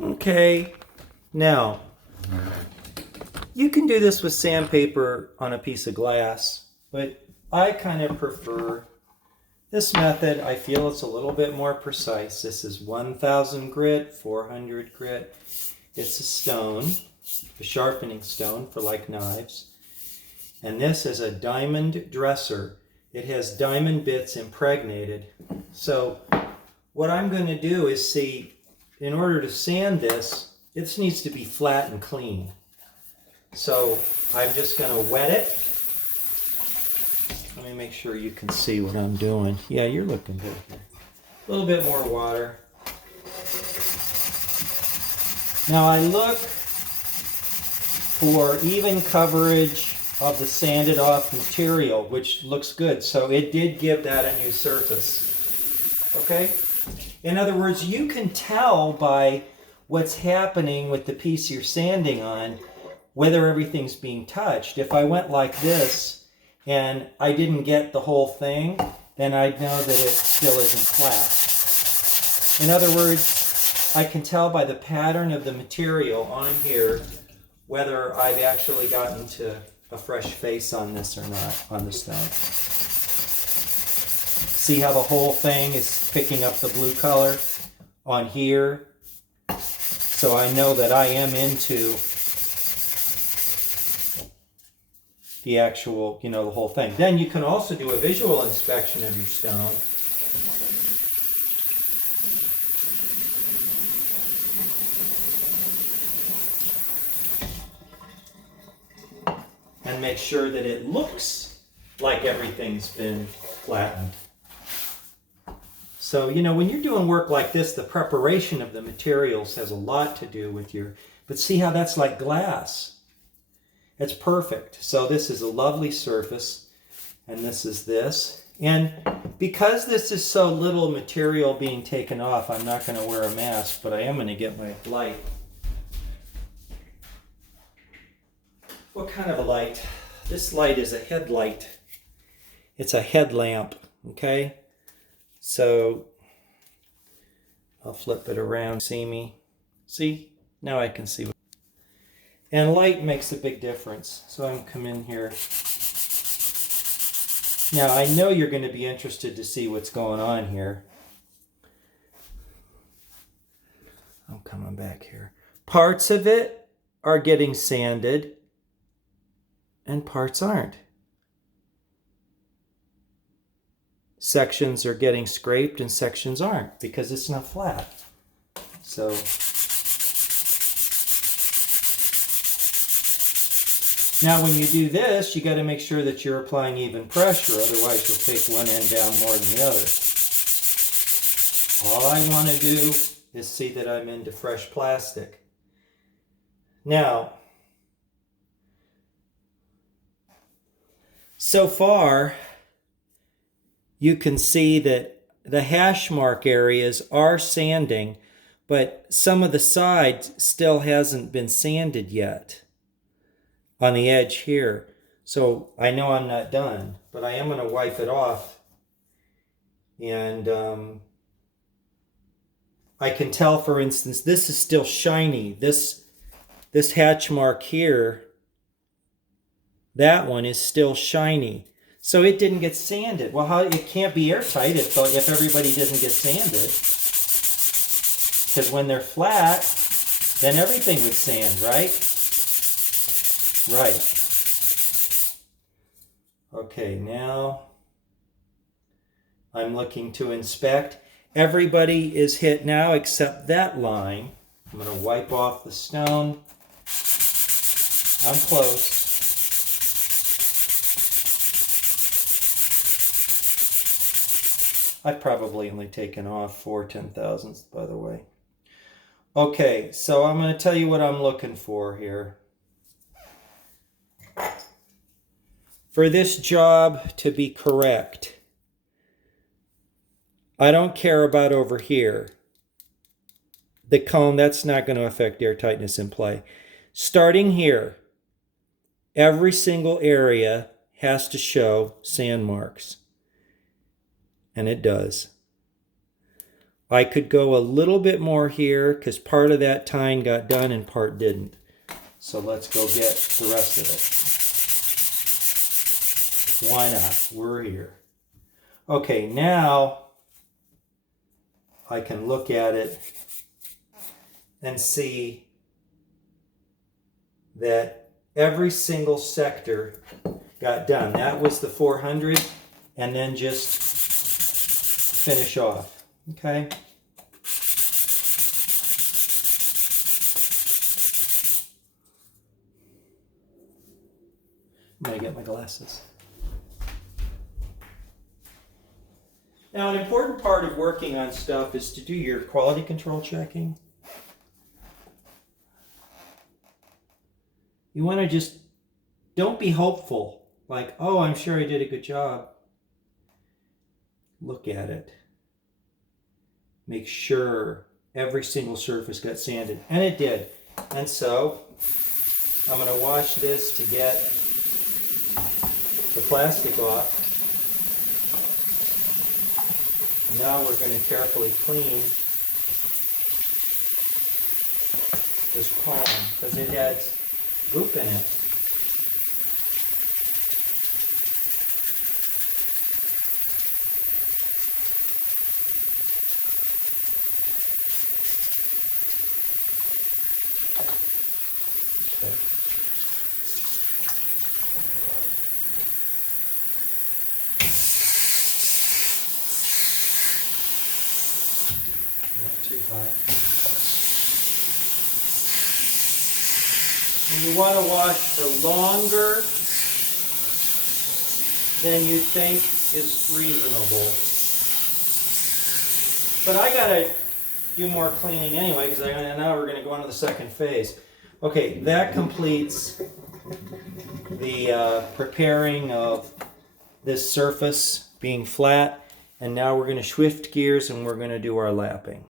Okay, now you can do this with sandpaper on a piece of glass, but I kind of prefer this method. I feel it's a little bit more precise. This is 1000 grit, 400 grit. It's a stone, a sharpening stone for like knives. And this is a diamond dresser. It has diamond bits impregnated. So what I'm going to do is see, in order to sand this, it needs to be flat and clean. So I'm just going to wet it. Let me make sure you can see what I'm doing. Yeah, you're looking good here. A little bit more water. Now I look for even coverage of the sanded off material, which looks good. So it did give that a new surface. Okay? In other words, you can tell by what's happening with the piece you're sanding on whether everything's being touched. If I went like this and I didn't get the whole thing, then I'd know that it still isn't flat. In other words, I can tell by the pattern of the material on here whether I've actually gotten to a fresh face on this or not, on the stone. See how the whole thing is picking up the blue color on here? So I know that I am into the actual, the whole thing. Then you can also do a visual inspection of your stone. And make sure that it looks like everything's been flattened. So, when you're doing work like this, the preparation of the materials has a lot to do with but see how that's like glass? It's perfect. So this is a lovely surface, and this is this. And because this is so little material being taken off, I'm not going to wear a mask, but I am going to get my light. What kind of a light? This light is a headlight. It's a headlamp, okay? So I'll flip it around. See me? See? Now I can see. And light makes a big difference. So I'm going to come in here. Now I know you're going to be interested to see what's going on here. I'm coming back here. Parts of it are getting sanded and parts aren't. Sections are getting scraped and sections aren't because it's not flat. So now when you do this, you got to make sure that you're applying even pressure, otherwise you'll take one end down more than the other. All I want to do is see that I'm into fresh plastic. Now, so far, you can see that the hash mark areas are sanding, but some of the sides still hasn't been sanded yet on the edge here. So I know I'm not done, but I am going to wipe it off. And I can tell, for instance, this is still shiny. This hatch mark here, that one is still shiny. So it didn't get sanded. Well, it can't be airtight if everybody doesn't get sanded. Because when they're flat, then everything would sand, right? Right. Okay, now I'm looking to inspect. Everybody is hit now except that line. I'm going to wipe off the stone. I'm close. I've probably only taken off 4 10,000ths, by the way. Okay, so I'm going to tell you what I'm looking for here. For this job to be correct, I don't care about over here. The cone, that's not going to affect air tightness in play. Starting here, every single area has to show sand marks. And it does. I could go a little bit more here because part of that tine got done and part didn't. So let's go get the rest of it. Why not? We're here. Okay, now I can look at it and see that every single sector got done. That was the 400, and then just finish off. Okay. I'm going to get my glasses. Now, an important part of working on stuff is to do your quality control checking. You want to just, don't be hopeful. Like, oh, I'm sure I did a good job. Look at it. Make sure every single surface got sanded. And it did. And so, I'm going to wash this to get the plastic off. And now we're going to carefully clean this comb because it had goop in it. Okay. Not too hot. And you want to wash for longer than you think is reasonable. But I gotta do more cleaning anyway because now we're going to go on to the second phase. Okay, that completes the preparing of this surface being flat, and now we're going to shift gears and we're going to do our lapping.